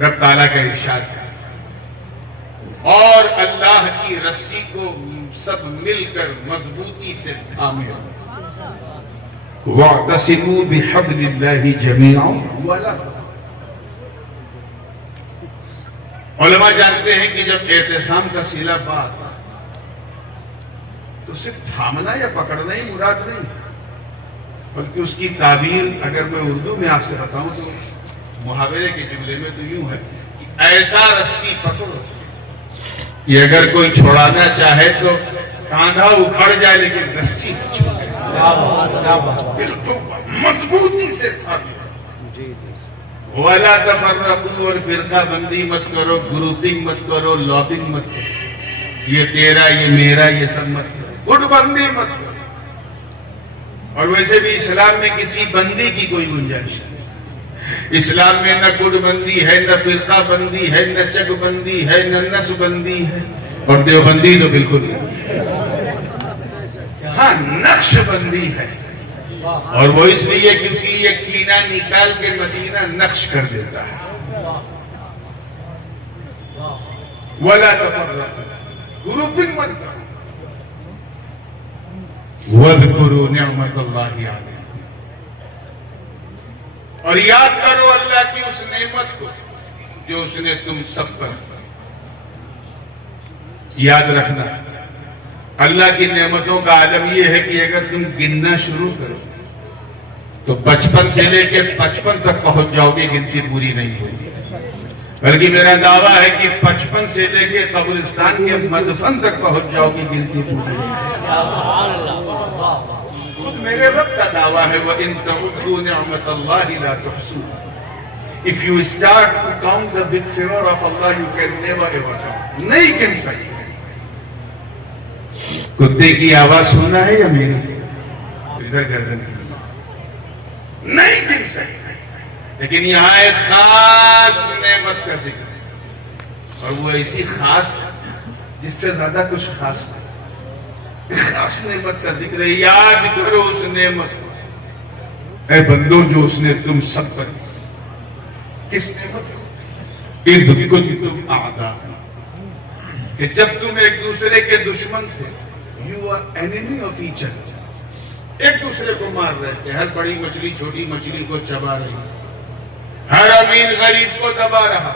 رب تعالیٰ کا ارشاد ہے، اور اللہ کی رسی کو سب مل کر مضبوطی سے تھامے رہو۔ وَاعْتَصِمُوا بِحَبْلِ اللَّهِ جَمِيعًا وَلَا تَفَرَّقُوا۔ علماء جانتے ہیں کہ جب اعتصام کا صلہ بات تو صرف تھامنا یا پکڑنا ہی مراد نہیں، بلکہ اس کی تعبیر اگر میں اردو میں آپ سے بتاؤں تو محاورے کے جملے میں تو یوں ہے کہ ایسا رسی پکڑو کہ اگر کوئی چھوڑانا چاہے تو کاندھا اکھڑ جائے لیکن رسی نہ چھوڑے، بالکل مضبوطی سے تھامے۔ وَلَا تَفَرَّقُوا، اور فرقہ بندی مت کرو، گروپنگ مت کرو، لابنگ مت کرو، یہ تیرا یہ میرا یہ سب مت کرو، گٹ بندی مت کرو۔ اور ویسے بھی اسلام میں کسی بندی کی کوئی گنجائش نہیں، اسلام میں نہ گٹ بندی ہے، نہ فرقہ بندی ہے، نہ چک بندی ہے، نہ نس بندی ہے، اور دیوبندی تو بالکل نہیں، ہاں نقش بندی ہے، اور وہ اس لیے کیونکہ یہ کینہ نکال کے مدینہ نقش کر دیتا ہے۔ وَلَا تَفَرَّقُوا، گروپنگ مت کرو۔ وَاذْكُرُوا نِعْمَةَ اللَّهِ عَلَيْكُمْ، اور یاد کرو اللہ کی اس نعمت کو جو اس نے تم سب پر کی۔ یاد رکھنا اللہ کی نعمتوں کا عالم یہ ہے کہ اگر تم گننا شروع کرو تو 55 سے لے کے 55 تک پہنچ جاؤ گے، گنتی پوری نہیں ہوگی، بلکہ میرا دعویٰ ہے کہ 55 سے لے کے قبرستان کے مدفن تک پہنچ جاؤ گے، گنتی پوری نہیں ہوگی۔ میرے رب کا دعویٰ ہے وَإِن تَعُدُّوا نِعْمَةَ اللَّهِ لَا تُحْصُوهَا۔ If you start to count the big favor of Allah, you can never ever count، نہیں گن سکتے۔ کتے کی آواز سننا ہے یا میری؟ ادھر گردن کی نہیں گن سکتے، لیکن یہاں ایک خاص نعمت کا ذکر ہے، اور وہ ایسی خاص جس سے زیادہ کچھ خاص نہیں، خاص نعمت کا ذکر ہے۔ یاد کرو اس نعمت کو اے بندوں جو اس نے تم سب پر کی۔ کس نعمت کو؟ اِذْ كُنْتُمْ أَعْدَاءً، کہ جب تم ایک دوسرے کے دشمن تھے، you are enemy of each other، ایک دوسرے کو مار رہے تھے، ہر بڑی مچھلی چھوٹی مچھلی کو چبا رہی، ہر امیر غریب کو دبا رہا۔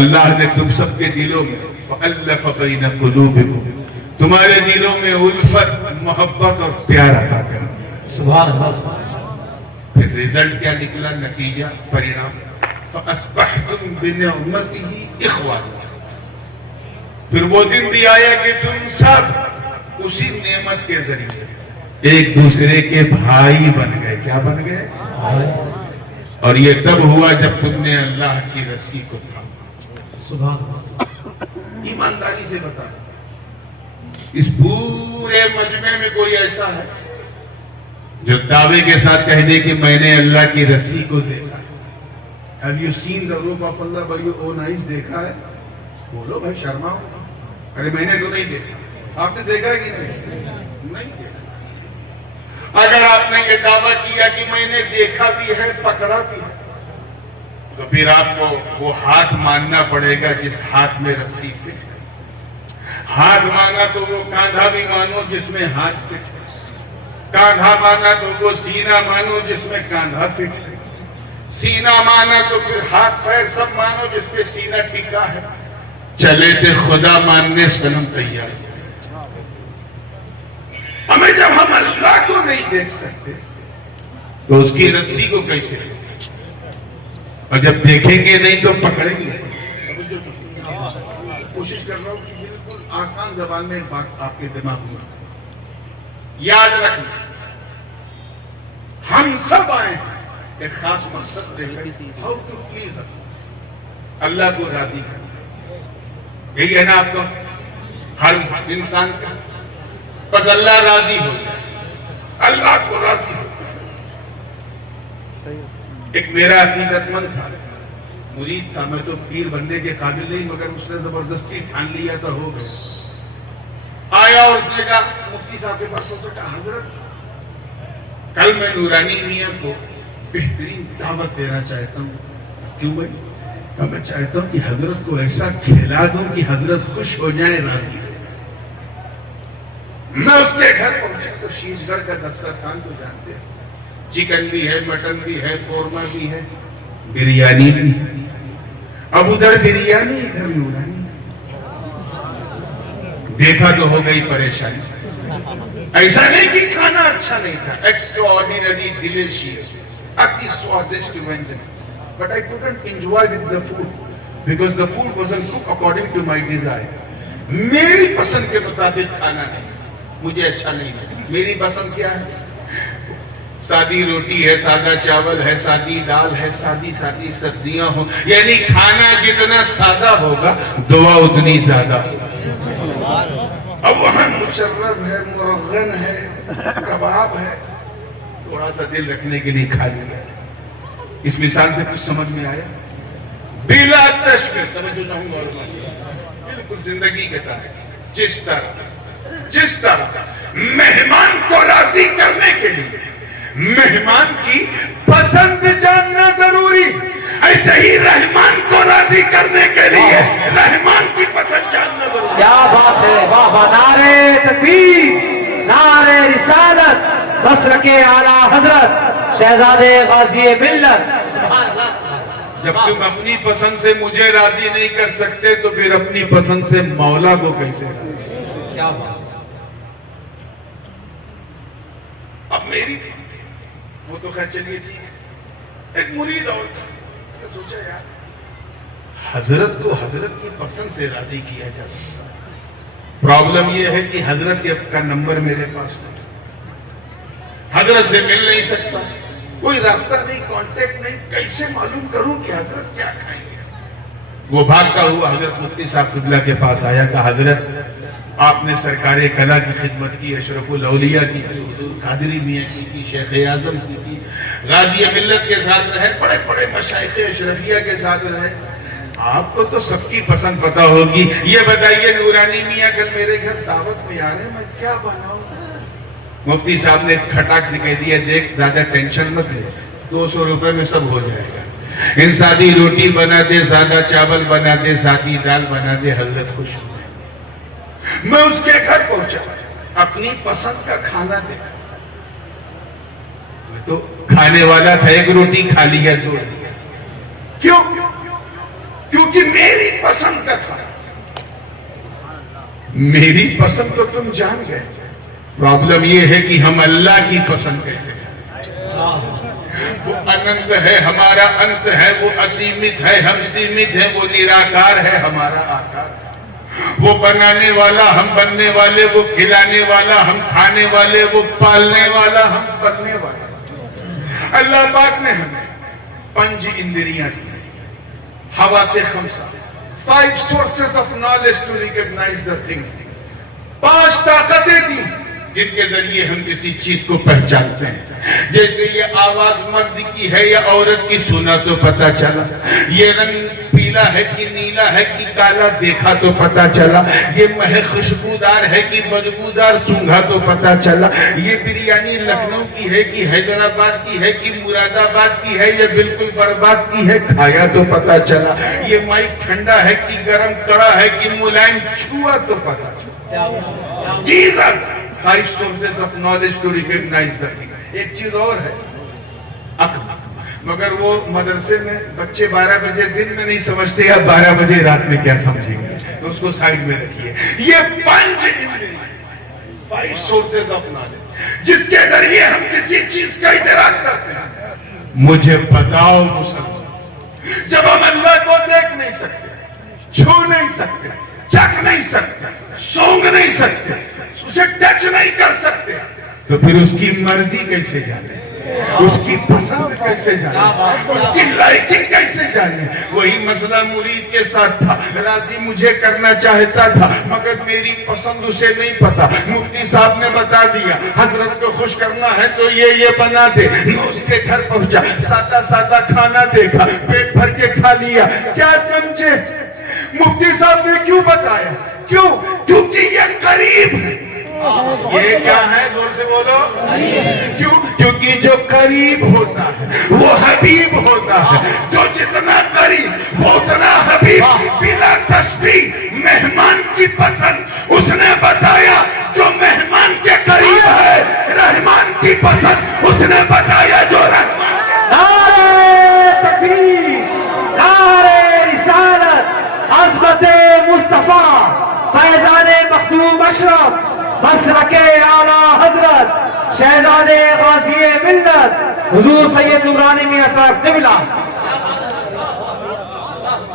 اللہ نے تم سب کے دلوں میں فَأَلَّفَ بَيْنَ قُلُوبِكُمْ، تمہارے دلوں میں الفت، محبت اور پیار عطا کر دیا۔ سبحان اللہ۔ پھر رزلٹ کیا نکلا، نتیجہ، پرینام فَأَصْبَحْتُمْ بِنِعْمَتِهِ إِخْوَانًا، پھر وہ دن بھی آیا کہ تم سب اسی نعمت کے ذریعے ایک دوسرے کے بھائی بن گئے۔ کیا بن گئے؟ اور یہ تب ہوا جب تم نے اللہ کی رسی کو تھاما۔ سبحان اللہ۔ ایمانداری سے بتا، اس پورے مجمع میں کوئی ایسا ہے جو دعوے کے ساتھ کہہ دے کہ میں نے اللہ کی رسی کو دیکھا؟ Have you seen the rope of Allah by your own eyes؟ دیکھا ہے؟ بولو بھائی، شرماؤ، ارے میں نے تو نہیں دیکھا۔ آپ نے دیکھا کہ نہیں دیکھا؟ اگر آپ نے یہ دعویٰ کیا کہ میں نے دیکھا بھی ہے، پکڑا بھی ہے، تو پھر آپ کو وہ ہاتھ ماننا پڑے گا جس ہاتھ میں رسی فٹ ہے۔ ہاتھ مانا تو وہ کاندھا بھی مانو جس میں ہاتھ فٹ ہے، کاندھا مانا تو وہ سینہ مانو جس میں کاندھا فٹ ہے، سینہ مانا تو پھر ہاتھ پیر سب مانو جس پہ سینہ ٹکا ہے۔ چلے تھے خدا ماننے صنم تیار، ہمیں جب ہم اللہ کو نہیں دیکھ سکتے تو اس کی رسی کو کیسے دیکھیں؟ اور جب دیکھیں گے نہیں تو پکڑیں گے۔ کوشش کر رہا ہوں کہ بالکل آسان زبان میں بات آپ کے دماغ میں یاد رکھنا، ہم سب آئے ہیں ایک خاص مقصد دے کر، how to please اللہ کو راضی کرنا۔ یہی ہے نا آپ کو ہر انسان کا، بس اللہ راضی ہو جائے، اللہ کو راضی ہو جائے۔ ایک میرا عقیدت مند تھا، مرید تھا، میں تو پیر بننے کے قابل نہیں، مگر اس نے زبردستی ٹھان لیا تو ہو گیا۔ آیا اور اس نے کہا مفتی صاحب کے پاس، تو کہا حضرت کل میں نورانی میاں کو بہترین دعوت دینا چاہتا ہوں، کیوں بھائی؟ تو میں چاہتا ہوں کہ حضرت کو ایسا کھلا دوں کہ حضرت خوش ہو جائیں، راضی ہو۔ میں اس کے گھر پہنچا تو شیش گڑھ کا دسترخوان تو جانتے ہیں، چکن بھی ہے، مٹن بھی ہے، قورمہ بھی ہے، بریانی بھی۔ اب ادھر بریانی ادھر نورانی، دیکھا تو ہو گئی پریشانی۔ ایسا نہیں کہ کھانا اچھا نہیں تھا، ایکسٹراآرڈینری ڈیلیشیس، اتی سوادشٹ ونجن، but I couldn't enjoy with the food because the food wasn't cooked according to my desire۔ میری پسند کے مطابق کھانا نہیں، مجھے اچھا نہیں لگا۔ میری پسند کیا ہے؟ سادی روٹی ہے، سادہ چاول ہے، سادی دال ہے، سادی سادی سبزیاں ہوں، یعنی کھانا جتنا سادہ ہوگا دعا اتنی زیادہ ہوگا۔ اب وہاں مشرب ہے، مرغن ہے، کباب ہے، تھوڑا سا دل رکھنے کے لیے کھا لیا۔ اس مثال سے کچھ سمجھ میں آیا؟ بلا تشبیہ سمجھو چاہوں گا، بالکل زندگی کے ساتھ جس طرح مہمان کو راضی کرنے کے لیے مہمان کی پسند جاننا ضروری، ایسے ہی رحمان کو راضی کرنے کے لیے رحمان کی پسند جاننا ضروری۔ کیا بات ہے، واہ واہ، نعرہ تکبیر، نعرہ رسالت، نصر کے اعلیٰ حضرت شہزادے غازی ملت۔ سبحان اللہ، سبحان اللہ۔ جب تم اپنی پسند سے مجھے راضی نہیں کر سکتے تو پھر اپنی پسند سے مولا کو کیسے راضی؟ کیا بات۔ اب میری وہ تو خیر چلیے ٹھیک ہے، ایک مرید اور تھا، اس نے سوچا یار حضرت کو حضرت کی پسند سے راضی کیا جا سکتا۔ پرابلم یہ ہے کہ حضرت کا نمبر میرے پاس نہیں، حضرت سے مل نہیں سکتا، کوئی رابطہ نہیں، کانٹیکٹ نہیں، کیسے معلوم کروں کہ حضرت کیا کھائیں گے؟ وہ بھاگتا ہوا حضرت مفتی صاحب قبلہ کے پاس آیا، کہا حضرت آپ نے سرکار کلا کی خدمت کی، اشرف الاولیاء کی، حضور قادری میاں کی، شیخ اعظم کی، غازی ملت کے ساتھ رہے، بڑے بڑے مشائخ اشرفیہ کے ساتھ رہے، آپ کو تو سب کی پسند پتہ ہوگی، یہ بتائیے نورانی میاں کل میرے گھر دعوت میں آ رہے ہیں، میں کیا بناؤں؟ مفتی صاحب نے کھٹاک سے کہہ دیا، دیکھ زیادہ ٹینشن مت لے، 200 روپے میں سب ہو جائے گا، ان سادی روٹی بنا دے، سادہ چاول بنا دے، سادی دال بنا دے، حضرت خوش ہو۔ میں اس کے گھر پہنچا، اپنی پسند کا کھانا دیکھا، میں تو کھانے والا تھا، ایک روٹی کھا لیا، 2 لیا، کیوں؟ کیونکہ میری پسند کا کھانا، میری پسند تو تم جان گئے، پرابلم یہ ہے کہ ہم اللہ کی پسند کیسے کریں؟ وہ اننت ہے، ہمارا انت ہے، وہ اسیمت ہے، ہم سیمت ہیں، وہ نراکار ہے، ہمارا آکار ہے، وہ بنانے والا، ہم بننے والے، وہ کھلانے والا، ہم کھانے والے، وہ پالنے والا، ہم پلنے والا۔ اللہ پاک نے ہمیں 5 اندریاں دی، حواس خمسہ، 5 sources of knowledge to recognize the things، 5 طاقتیں دی جن کے ذریعے ہم کسی چیز کو پہچانتے ہیں، جیسے یہ آواز مرد کی ہے یا عورت کی سنا تو پتا چلا، یہ رنگ پیلا ہے کہ نیلا ہے کہ کالا دیکھا تو پتا چلا، یہ مہک خوشبودار ہے کہ بدبودار سونگھا تو پتا چلا، یہ بریانی لکھنؤ کی ہے کہ حیدرآباد کی ہے کہ مراد آباد کی ہے یا بالکل برباد کی ہے، کھایا تو پتا چلا، یہ مائک ٹھنڈا ہے کہ گرم کڑا ہے کہ ملائم، چھوا تو پتا چلا۔ These are 5 sources of knowledge to recognize the thing۔ ایک چیز اور ہے، عقل، مگر وہ مدرسے میں بچے 12 بجے دن میں نہیں سمجھتے، یا 12 بجے رات میں کیا سمجھیں گے، تو اس کو سائیڈ میں رکھیے۔ یہ 5 sources of knowledge جس کے ذریعے ہم کسی چیز کا ادراک کرتے ہیں۔ مجھے بتاؤ مسلمان، جب ہم اللہ کو دیکھ نہیں سکتے، چھو نہیں سکتے، چکھ نہیں سکتے، سونگ نہیں سکتے، اسے ٹچ نہیں کر سکتے، تو پھر اس کی مرضی کیسے جانے، اس کی پسند کیسے جانے، اس کی لائکنگ کیسے جانے؟ وہی مسئلہ مرید کے ساتھ تھا، راضی مجھے کرنا چاہتا تھا مگر میری پسند اسے نہیں پتا، مفتی صاحب نے بتا دیا حضرت کو خوش کرنا ہے تو یہ بنا دے، میں اس کے گھر پہنچا، سادہ سادہ کھانا دیکھا، پیٹ بھر کے کھا لیا، کیا سمجھے؟ مفتی صاحب نے کیوں بتایا؟ کیوں؟ کیونکہ یہ قریب ہے، یہ کیا ہے؟ زور سے بولو. کیوں؟ کیونکہ جو قریب ہوتا ہے وہ حبیب ہوتا ہے. جو جتنا قریب وہ اتنا حبیب. بلا تشبیہ مہمان کی پسند اس نے بتایا جو مہمان کے قریب ہے. رحمان کی پسند اس نے بتایا جو رحمان. نعرہ تکبیر، نعرہ رسالت، عظمت مصطفیٰ، فیضان مخدوم اشرف، مسلک اعلیٰ حضرت شہزاد غازی ملت حضور سید نورانی میاں صاحب قبلہ.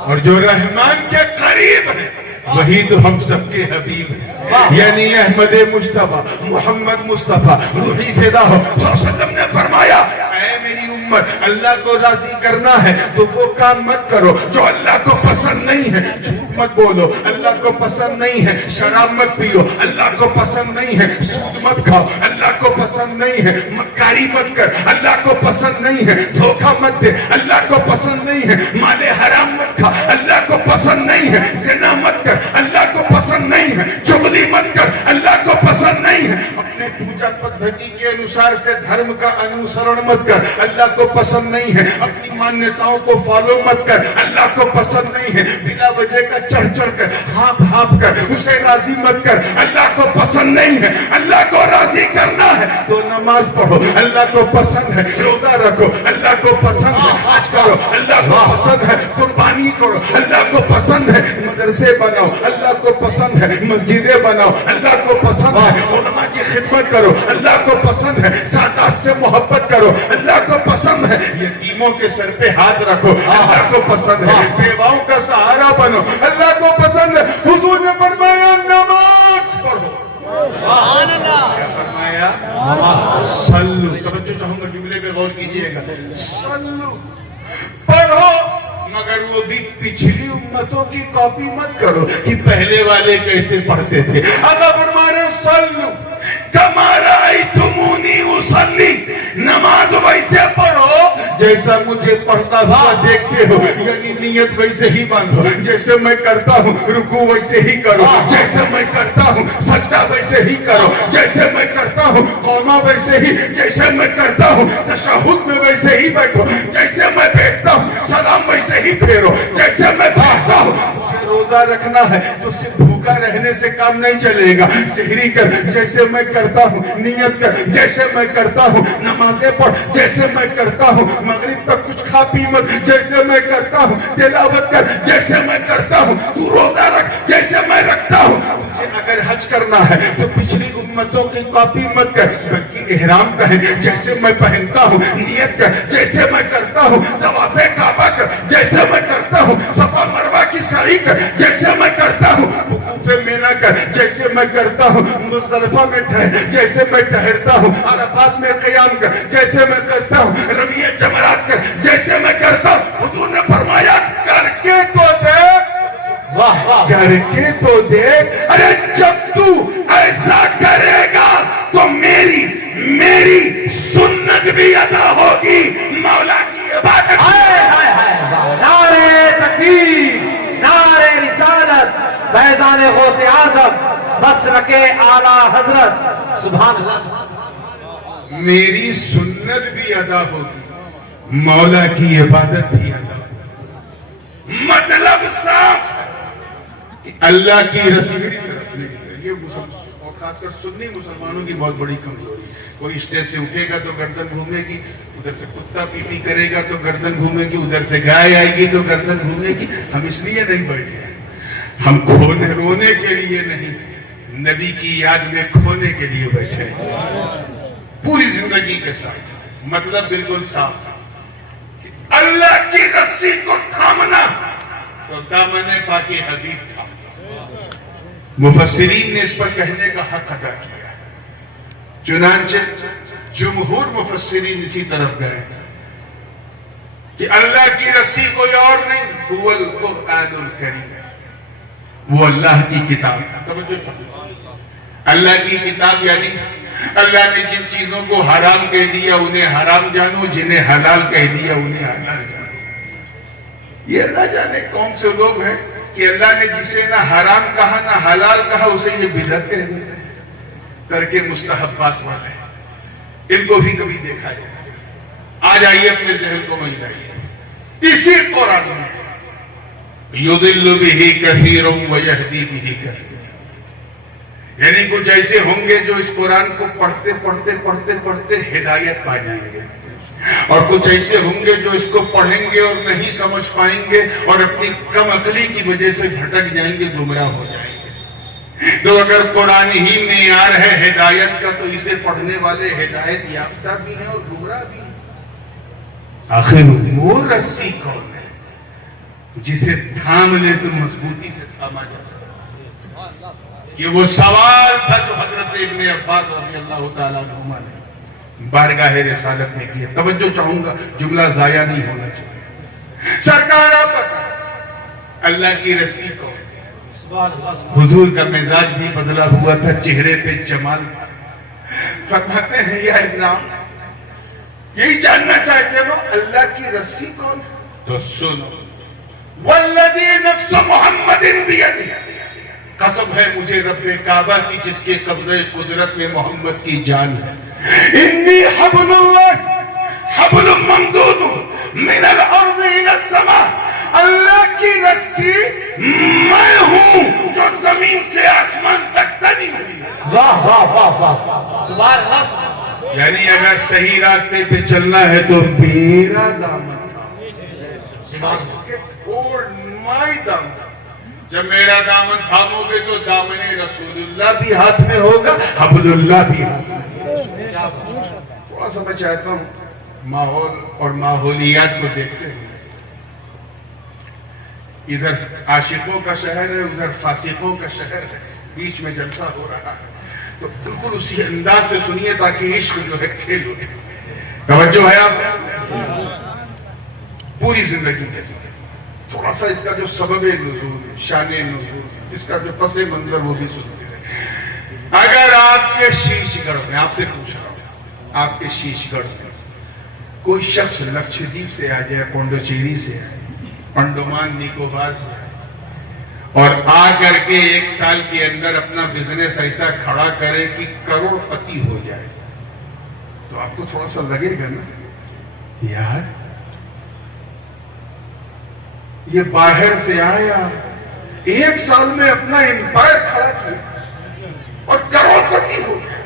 اور جو رحمان کے قریب ہے وہی تو ہم سب کے حبیب ہیں. یعنی احمد مجتبیٰ محمد مصطفیٰ روحی فدا ہو صلی اللہ علیہ وسلم نے فرمایا اے میری امت، اللہ کو راضی کرنا ہے تو وہ کام مت کرو جو اللہ کو پسند نہیں ہے. جھوٹ مت بولو، اللہ کو پسند نہیں ہے. شراب مت پیو، اللہ کو پسند نہیں ہے. سود مت کھاؤ، اللہ کو پسند نہیں ہے. مکاری مت کر، اللہ کو پسند نہیں ہے. دھوکہ مت دے، اللہ کو پسند نہیں ہے. مال حرام مت کھا، اللہ کو پسند نہیں ہے. زنا مت کر، اللہ کو پسند نہیں ہے. چغلی مت کر، اللہ کو پسند نہیں ہے. اپنے پوجا پدھتی کے انوسار سے دھرم کا انوسرن مت کر، اللہ کو پسند نہیں ہے. اپنی مانیتاؤں کو فالو مت کر، اللہ کو پسند نہیں ہے. بلا وجہ کا چڑھ چڑھ کر ہاپ ہاپ کر اسے راضی مت کر، اللہ کو پسند نہیں ہے. اللہ کو راضی کرنا ہے تو نماز پڑھو، اللہ کو پسند ہے. روزہ رکھو، اللہ کو پسند ہے. حج کرو، اللہ کو پسند ہے. قربانی کرو، اللہ کو پسند ہے. مدرسے بناؤ، اللہ کو پسند ہے. مسجدیں بناؤ، اللہ کو پسند ہے. علماء کی خدمت کرو، اللہ کو پسند ہے. سادات سے محبت کرو، اللہ کو پسند ہے. یتیموں کے سر پہ ہاتھ رکھو، اللہ کو پسند ہے. بیواؤں کا سہارا بنو، اللہ کو پسند ہے. حضور نے فرمایا نماز پڑھو. کیا فرمایا؟ صلو. توجہ چاہوں گا، جملے پہ غور کیجئے گا. صلو پڑھو، مگر وہ بھی پچھلی امتوں کی کاپی مت کرو کہ پہلے والے کیسے پڑھتے تھے. آقا فرما رہے صلو کما رأیتمونی اصلی، نماز ویسے پڑھو جیسا مجھے پڑھتا ہوا دیکھتے ہو. یعنی نیت ویسے ہی باندھو، جیسے میں کرتا ہوں. رکوع ویسے ہی کرو جیسے میں کرتا ہوں. سجدہ ویسے ہی کرو جیسے میں کرتا ہوں. قومہ ویسے ہی جیسے میں کرتا ہوں. تشہد میں ویسے ہی بیٹھو جیسے میں بیٹھتا ہوں. سلام ویسے ہی پھیرو جیسے میں بیٹھتا ہوں. مجھے روزہ رکھنا ہے تو صرف بھوکا رہنے سے کام نہیں چلے گا. سحری کر جیسے میں کرتا ہوں. نیت کر جیسے میں کرتا ہوں. نمازیں پڑھ جیسے میں کرتا ہوں. مغرب تک کچھ کھا پی مت جیسے میں کرتا ہوں. تلاوت کر جیسے میں کرتا ہوں. تو روزہ رکھ جیسے میں رکھتا ہوں. مجھے اگر حج کرنا ہے تو پچھلی امتوں کی کاپی مت کر، بلکہ احرام پہن جیسے میں پہنتا ہوں. نیت کر جیسے میں کرتا ہوں. طواف کعبہ کر جیسے میں کرتا ہوں. صفا مروہ کی سعی کر جیسے میں کرتا ہوں. وقوف مینا کر جیسے میں کرتا ہوں. مزدلفہ میں ٹھہر جیسے میں ٹہرتا ہوں. عرفات میں قیام کر جیسے میں کرتا ہوں. رمی جمرات کر جیسے میں کرتا ہوں. حضور نے فرمایا کر کے تو دیکھ، کر کے تو دیکھ. ارے جب تو ایسا کرے گا تو میری سنت بھی ادا ہوگی. مولا کی عبادت. نعرہ تکبیر، نعرہ رسالت، فیضان غوث اعظم، مسلک اعلیٰ حضرت. سبحان اللہ. میری سنت بھی ادا ہوگی، مولا کی عبادت بھی ادا ہوگی. مطلب صاف ہے کہ اللہ کی رسول. یہ اور خاص کر سنی مسلمانوں کی بہت بڑی کمزوری. کوئی اسٹیج سے اٹھے گا تو گردن گھومے گی، ادھر سے کتا پی پی کرے گا تو گردن گھومے گی، ادھر سے گائے آئے گی تو گردن گھومے گی. ہم اس لیے نہیں بیٹھے ہیں، ہم رونے کے لیے نہیں، نبی کی یاد میں کھونے کے لیے بیٹھے ہیں. پوری زندگی کے ساتھ مطلب بالکل صاف ہے کہ اللہ کی رسی کو تھامنا تو دامن پاک حبیب تھا. مفسرین نے اس پر کہنے کا حق ادا کیا. چنانچہ جمہور مفسرین اسی طرف گئے کہ اللہ کی رسی کوئی اور نہیں، هو القرآن الکریم، وہ اللہ کی کتاب. اللہ کی کتاب یعنی اللہ نے جن چیزوں کو حرام کہہ دیا انہیں حرام جانو، جنہیں حلال کہہ دیا انہیں حلال جانو. یہ اللہ جانے کون سے لوگ ہیں کہ اللہ نے جسے نہ حرام کہا نہ حلال کہا اسے یہ بدعت کہہ دیتے ہیں. ترک مستحبات والے ان کو بھی کبھی دیکھا جائے. آ جائیے اپنے ذہن کو مہلائیے. اسی قرآن میں یضل بہ کثیر ویہدی بہ کثیر، یعنی کچھ ایسے ہوں گے جو اس قرآن کو پڑھتے پڑھتے پڑھتے پڑھتے ہدایت پا جائیں گے، اور کچھ ایسے ہوں گے جو اس کو پڑھیں گے اور نہیں سمجھ پائیں گے اور اپنی کم عقلی کی وجہ سے بھٹک جائیں گے، گمراہ ہو جائیں گے. تو اگر قرآن ہی معیار ہے ہدایت کا، تو اسے پڑھنے والے ہدایت یافتہ بھی ہیں اور گمراہ بھی ہیں. آخر وہ رسی کون ہے جسے تھام لے تو مضبوطی سے تھاما جا سکتا؟ یہ وہ سوال تھا جو حضرت ابن عباس رضی اللہ تعالیٰ عنہما نے بارگاہ رسالت میں کیا. توجہ چاہوں گا، جملہ ضائع نہیں ہونا چاہیے. سرکار آپ بتا اللہ کی رسی کو. حضور کا مزاج بھی بدلا ہوا تھا، چہرے پہ جمال تھا. فرماتے ہیں یا ابراہیم، یہی جاننا چاہتے ہو اللہ کی رسی کون ہے؟ تو سنو، والذی نفس محمد بیدہ، قسم ہے مجھے رب کعبہ کی جس کے قبضہ قدرت میں محمد کی جان ہے. انی حبل اللہ حبل ممدود من الارض الى السماء، اللہ کی رسی میں ہوں جو زمین سے آسمان تک تنی ہوئی ہے. واہ واہ واہ واہ، سبحان اللہ سبحان اللہ. یعنی اگر صحیح راستے پہ چلنا ہے تو میرا دامن دامن، جب میرا دامن تھامو گے تو دامن رسول اللہ بھی ہاتھ میں ہوگا، حبل اللہ بھی ہاتھ میں. تھوڑا سا میں چاہتا ہوں ماحول اور ماحولیات کو دیکھتے ہیں. ادھر عاشقوں کا شہر ہے، ادھر فاسقوں کا شہر ہے، بیچ میں جلسہ ہو رہا ہے. تو بالکل اسی انداز سے سنیے تاکہ عشق جو ہے کھیل ہو. توجہ ہے آپ پوری زندگی کے ساتھ. تھوڑا سا اس کا جو سبب نزول، شان نزول، اس کا جو پس منظر وہ بھی سنتے رہے. اگر آپ کے شیش گڑھ میں، آپ سے پوچھ رہا ہوں، آپ کے شیش گڑھ میں کوئی شخص لکشدیپ سے آ جائے، پونڈوچیری سے آئے، انڈمان نکوبار سے آئے، اور آ کر کے 1 سال کے اندر اپنا بزنس ایسا کھڑا کرے کہ کروڑ پتی ہو جائے، تو آپ کو تھوڑا سا لگے گا نا یار یہ باہر سے آیا، 1 سال میں اپنا امپائر کھڑا کیا اور کروڑ پتی ہو گیا.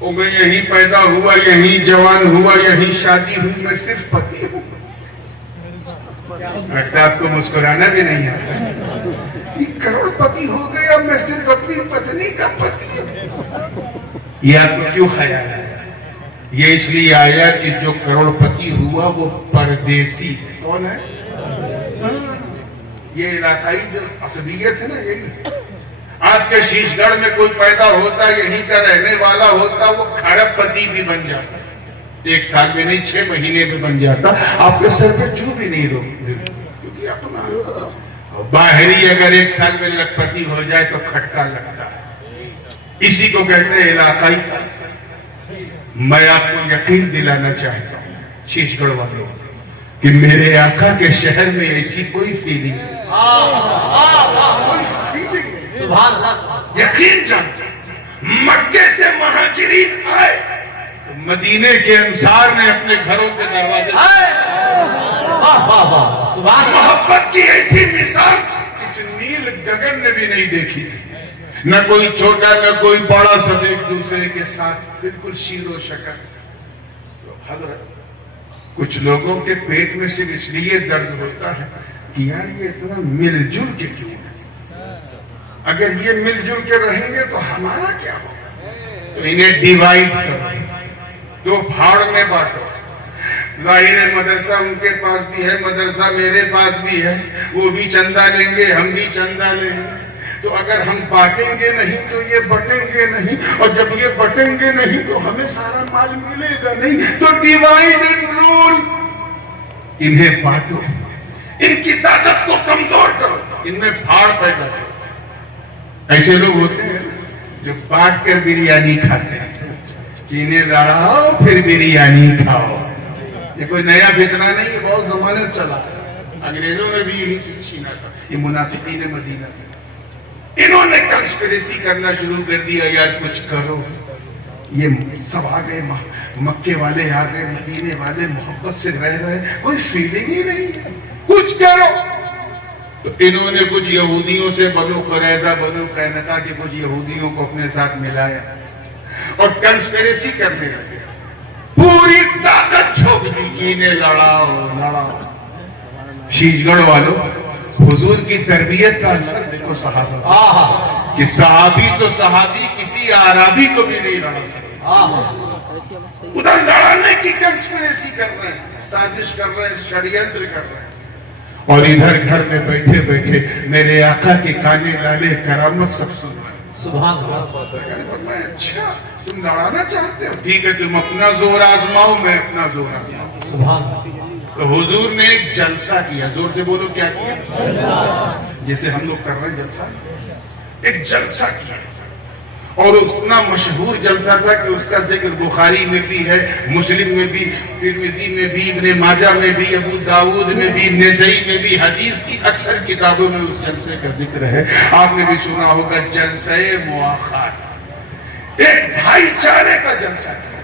وہ میں یہیں پیدا ہوا، یہیں جوان ہوا، یہیں شادی ہوئی، میں صرف پتی ہوں. لگتا آپ کو مسکرانا بھی نہیں آتا. یہ کروڑ پتی ہو گیا، میں صرف اپنی پتنی کا پتی ہوں. یہ آپ کو کیوں خیال آیا؟ یہ اس لیے آیا کہ جو کروڑ پتی ہوا وہ پردیسی ہے. کون ہے؟ یہ علاقائی جو عصبیت ہے نا، یہی. آپ کے شیش گڑھ میں کوئی پیدا ہوتا، یہیں کا رہنے والا ہوتا، وہ کھڑپ پتی بھی بن جاتا. 1 سال میں نہیں، 6 مہینے میں بن جاتا. آپ کے سر پہ چو بھی نہیں روکتے، کیونکہ اپنا باہری اگر 1 سال میں لکھپتی ہو جائے تو کھٹکا لگتا ہے. اسی کو کہتے ہیں علاقائی. میں آپ کو یقین دلانا چاہتا ہوں شیش گڑھ والوں کہ میرے آقا کے شہر میں ایسی کوئی فیلنگ نہیں. کوئی فیلنگ نہیں. سبحان اللہ. یقین جانتے مکے سے مہاجرین آئے تو مدینے کے انصار نے اپنے گھروں کے دروازے محبت کی ایسی مثال اس نیل گگن نے بھی نہیں دیکھی تھی. نہ کوئی چھوٹا نہ کوئی بڑا، سب ایک دوسرے کے ساتھ بالکل شیر و شکر. تو حضرت کچھ لوگوں کے پیٹ میں صرف اس لیے درد ہوتا ہے کہ یار یہ اتنا مل جل کے کیوں ہے؟ اگر یہ مل جل کے رہیں گے تو ہمارا کیا ہوگا؟ تو انہیں ڈیوائیڈ کرو، 2 بھاڑ میں بانٹو. ظاہر ہے مدرسہ ان کے پاس بھی ہے، مدرسہ میرے پاس بھی ہے، وہ بھی چندہ لیں گے، ہم بھی چندہ لیں گے. تو اگر ہم بانٹیں گے نہیں تو یہ بٹیں گے نہیں، اور جب یہ بٹیں گے نہیں تو ہمیں سارا مال ملے گا نہیں. تو ڈیوائیڈ اینڈ رول. انہیں بانٹو، ان کی طاقت کو کمزور کرو، ان میں بھاڑ پیدا کرو. ایسے لوگ ہوتے ہیں جو بانٹ کر بریانی کھاتے ہیں کہ انہیں لڑاؤ پھر بریانی کھاؤ. یہ کوئی نیا فتنہ نہیں، یہ بہت زمانے سے چلا ہے. انگریزوں نے بھی یہی سے چھینا تھا، یہ منافقین مدینہ سے. انہوں نے کنسپریسی کرنا شروع کر دیا، یار کچھ کرو، یہ سب آ گئے، مکے والے آ گئے، مدینے والے محبت سے رہ رہے، کوئی فیلنگ ہی نہیں، کچھ کرو۔ تو انہوں نے کچھ یہودیوں سے، بنو قریظہ بنو قینقاع کے کچھ یہودیوں کو اپنے ساتھ ملایا اور کنسپریسی کرنے لگے، پوری طاقت چھوک دی، کینے لڑاؤ۔ شیش گڑھ والوں، حضور کی تربیت کا اثر دیکھو صحابہ، کہ صحابی تو صحابی کسی عربی کو بھی نہیں لڑا سکتے، ادھر لڑانے کی کنسپریسی کر رہے ہیں، سازش کر رہے ہیں، شریعتر کر رہے ہیں، اور ادھر گھر میں بیٹھے بیٹھے میرے آقا کے کانے لالے کرامت سب سن رہے ہیں۔ سبحان اللہ۔ فرمایا اچھا تم لڑانا چاہتے ہو، ٹھیک ہے تم اپنا زور آزماؤ، میں اپنا زور آزماؤں۔ سبحان اللہ۔ تو حضور نے ایک جلسہ کیا، زور سے بولو کیا کیا؟ جیسے ہم لوگ کر رہے ہیں جلسہ، ایک جلسہ کیا، اور اتنا مشہور جلسہ تھا کہ اس کا ذکر بخاری میں بھی ہے، مسلم میں بھی، ترمذی میں بھی، ابن ماجہ میں بھی، ابو داؤد میں بھی، نسائی میں بھی، حدیث کی اکثر کتابوں میں اس جلسے کا ذکر ہے۔ آپ نے بھی سنا ہوگا جلسہ مواخات، ایک بھائی چارے کا جلسہ کیا،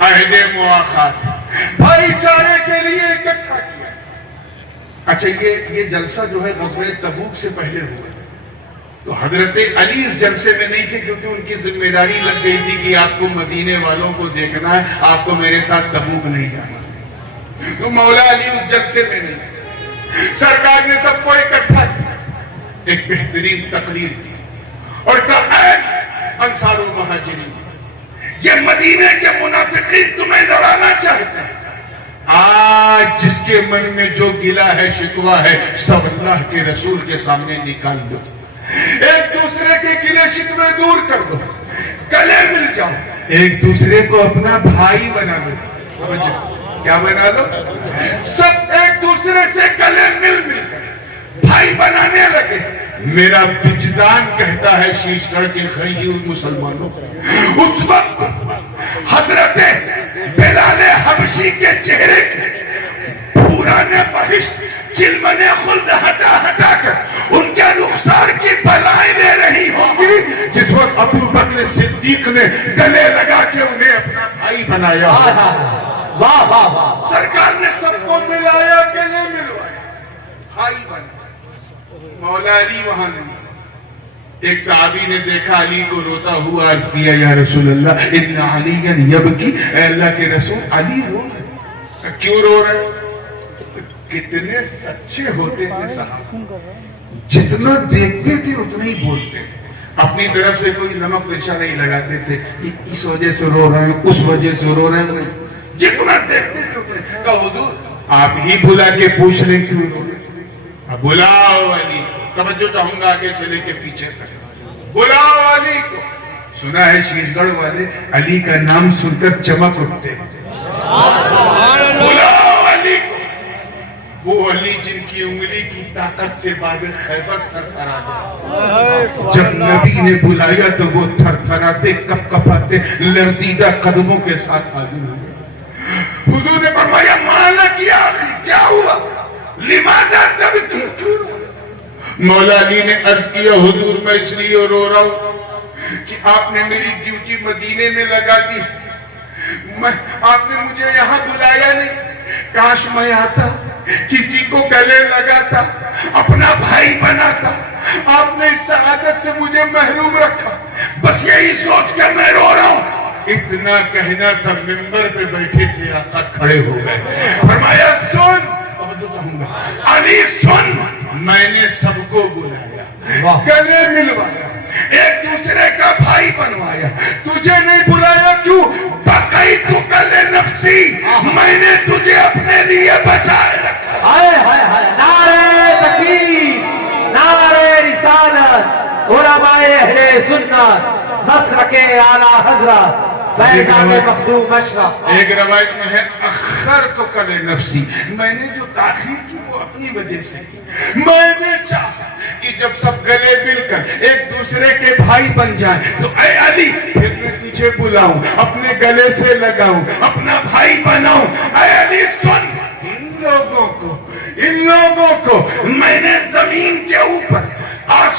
عہد مواخات، بھائی چارے کے لیے اکٹھا کیا۔ اچھا یہ جلسہ جو ہے غزوہ تبوک سے پہلے ہوا، تو حضرت علی اس جلسے میں نہیں تھے کیونکہ ان کی ذمہ داری لگ گئی تھی کہ آپ کو مدینے والوں کو دیکھنا ہے، آپ کو میرے ساتھ تبوک نہیں جانا، تو مولا علی اس جلسے میں نہیں تھے۔ سرکار نے سب کو اکٹھا کیا، ایک بہترین تقریر کی اور کہا اے انصار و مہاجرین، یہ مدینے کے منافقین تمہیں لڑانا چاہتے ہیں، آج جس کے من میں جو گلہ ہے شکوہ ہے سب اللہ کے رسول کے سامنے نکال دو، ایک دوسرے کے گلے شکوے دور کر دو، گلے مل جاؤ، ایک دوسرے کو اپنا بھائی بنا لو۔ کیا بنا لو؟ سب ایک دوسرے سے گلے مل کر بھائی بنانے لگے۔ میرا وجدان کہتا ہے شیش گڑھ کے غیور مسلمانوں، اس وقت حضرت بلال حبشی کے چہرے کے پرانے بہشت چلمنے خلد ہٹا کر ان کے رخسار کی بلائیں لے رہی ہوں گی، جس وقت ابو بکر صدیق نے گلے لگا کے انہیں اپنا بھائی بنایا۔ واہ واہ واہ۔ سرکار نے سب کو ملایا، گلے ملوایا، بھائی بنایا۔ مولا علی وہاں نہیں، ایک صحابی نے دیکھا علی کو روتا ہوا، عرض کیا یا رسول اللہ ان علی یبکی، اے اللہ کے رسول علی رو رہے، کیوں رو رہے؟ کتنے سچے ہوتے تھے صحابہ، جتنا دیکھتے تھے اتنا ہی بولتے تھے، اپنی طرف سے کوئی نمک مرچا نہیں لگاتے تھے، اس وجہ سے رو رہے ہیں، اس وجہ سے رو رہے ہیں، جتنا دیکھتے تھے اتنا۔ کہا حضور آپ ہی بلا کے پوچھ لیں کیوں رو رہے؟ بلاؤ علی کو، توجہ چاہوں گا آگے چلے کے پیچھے تک، بلاؤ علی کو۔ سنا ہے شیش گڑھ والے علی کا نام سن کر چمک اٹھتے، بلاؤ علی کو۔ وہ علی جن کی انگلی کی طاقت سے باب خیبر تھر تھر آ جائے، جب نبی نے بلایا تو وہ تھر تھراتے کپ کپاتے لرزیدہ قدموں کے ساتھ حاضر ہوئے۔ حضور نے فرمایا مالک یا اخی، کیا ہوا؟ لماذا تبکی، کیوں رو؟ مولا علی نے عرض کیا حضور میں اس لیے رو رہا ہوں کہ آپ نے میری ڈیوٹی مدینے میں لگا دی، آپ نے مجھے یہاں بلایا نہیں، کاش میں آتا، کسی کو گلے لگاتا، اپنا بھائی بناتا، آپ نے اس سعادت سے مجھے محروم رکھا، بس یہی سوچ کے میں رو رہا ہوں۔ اتنا کہنا تھا، منبر پہ بیٹھے تھے، آقا کھڑے ہو گئے، فرمایا سن علی سن، میں نے سب کو بلایا، گلے ملوایا، ایک دوسرے کا بھائی بنوایا، تجھے نہیں بلایا کیوں؟ بقیتک لنفسی، میں نے تجھے اپنے لیے بچائے رکھا۔ نعرہ تکبیر، نعرہ رسالت، علماء اہل سنت، نصر کے اعلیٰ حضرت فیضان مخدوم مشرف۔ ایک روایت میں ہے اخرتک لنفسی، میں نے جو تاخیر کی وہ اپنی وجہ سے کی، میں نے چاہا کہ جب سب گلے مل کر ایک دوسرے کے بھائی بن جائیں تو اے علی پھر میں تجھے بلاؤں، اپنے گلے سے لگاؤں، اپنا بھائی بناؤں۔ اے علی سن، ان لوگوں کو میں نے زمین کے اوپر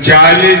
40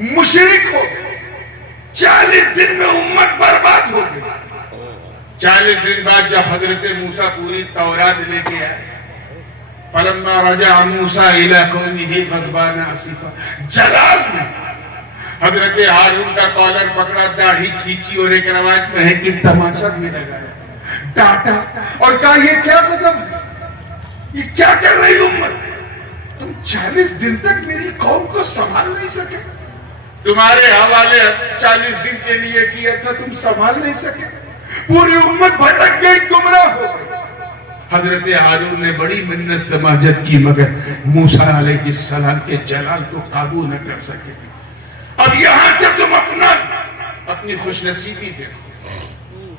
مشرک ہو گئے، 40 دن میں امت برباد ہو گئی۔ 40 دن بعد جب حضرت موسیٰ پوری تورات لے کے آئے، فلما رجع موسیٰ الی قومہ غضبان اسفا، جلال میں حضرت ہارون کا کالر پکڑا، داڑھی کھینچی اور ایک روایت میں ہے کہ تماشا بھی لگایا، ڈانٹا اور کہا یہ کیا غضب ہے، یہ کیا کر رہی امت، تم 40 دن تک میری قوم کو سنبھال نہیں سکے، تمہارے حوالے 40 دن کے لیے کیا تھا، تم سنبھال نہیں سکے، پوری امت بھٹک گئی، گمراہ ہو گئی۔ حضرت ہارون نے بڑی منت سماجت کی مگر موسیٰ علیہ السلام کے جلال کو قابو نہ کر سکے۔ اب یہاں سے تم اپنی خوش نصیبی دیکھو،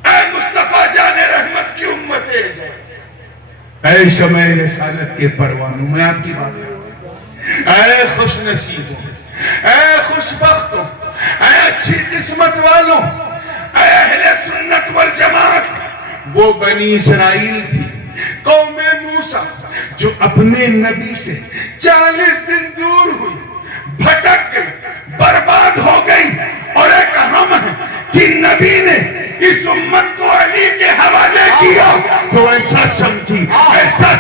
اے مصطفیٰ جان رحمت کی امتیں، اے شمع رسالت کے پروانوں، میں آپ کی بات کروں، اے خوش نصیبوں، اے خوش بختوں، اے اچھی قسمت والوں، اے اہل سنت والجماعت، وہ بنی اسرائیل تھی، قوم موسیٰ، جو اپنے نبی سے 40 دن دور ہوئی، بھٹک گئی، برباد ہو گئی، اور ایک اہم ہے کہ نبی نے اس امت کو علی کے حوالے کیا تو ایسا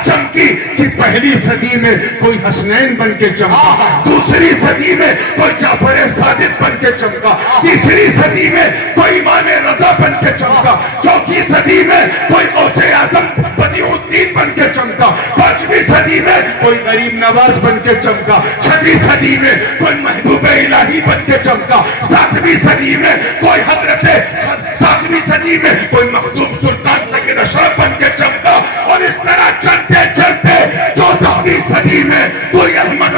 چمکی کہ پہلی صدی میں کوئی حسنین بن کے چمکا، دوسری صدی میں کوئی جعفر صادق بن کے چمکا، تیسری صدی میں کوئی امام رضا بن کے چمکا، چوتھی صدی میں کوئی غوث اعظم بدیع الدین بن کے چمکا، پانچویں صدی میں کوئی غریب نواز بن کے چمکا، چھٹی صدی میں کوئی محبوب الہی بن کے چمکا، ساتویں صدی میں کوئی ساتویں صدی میں کوئی مخدوم سلطان سید اشرف بن کے چمکا، اور اس طرح چلتے چلتے 14ویں صدی میں کوئی احمد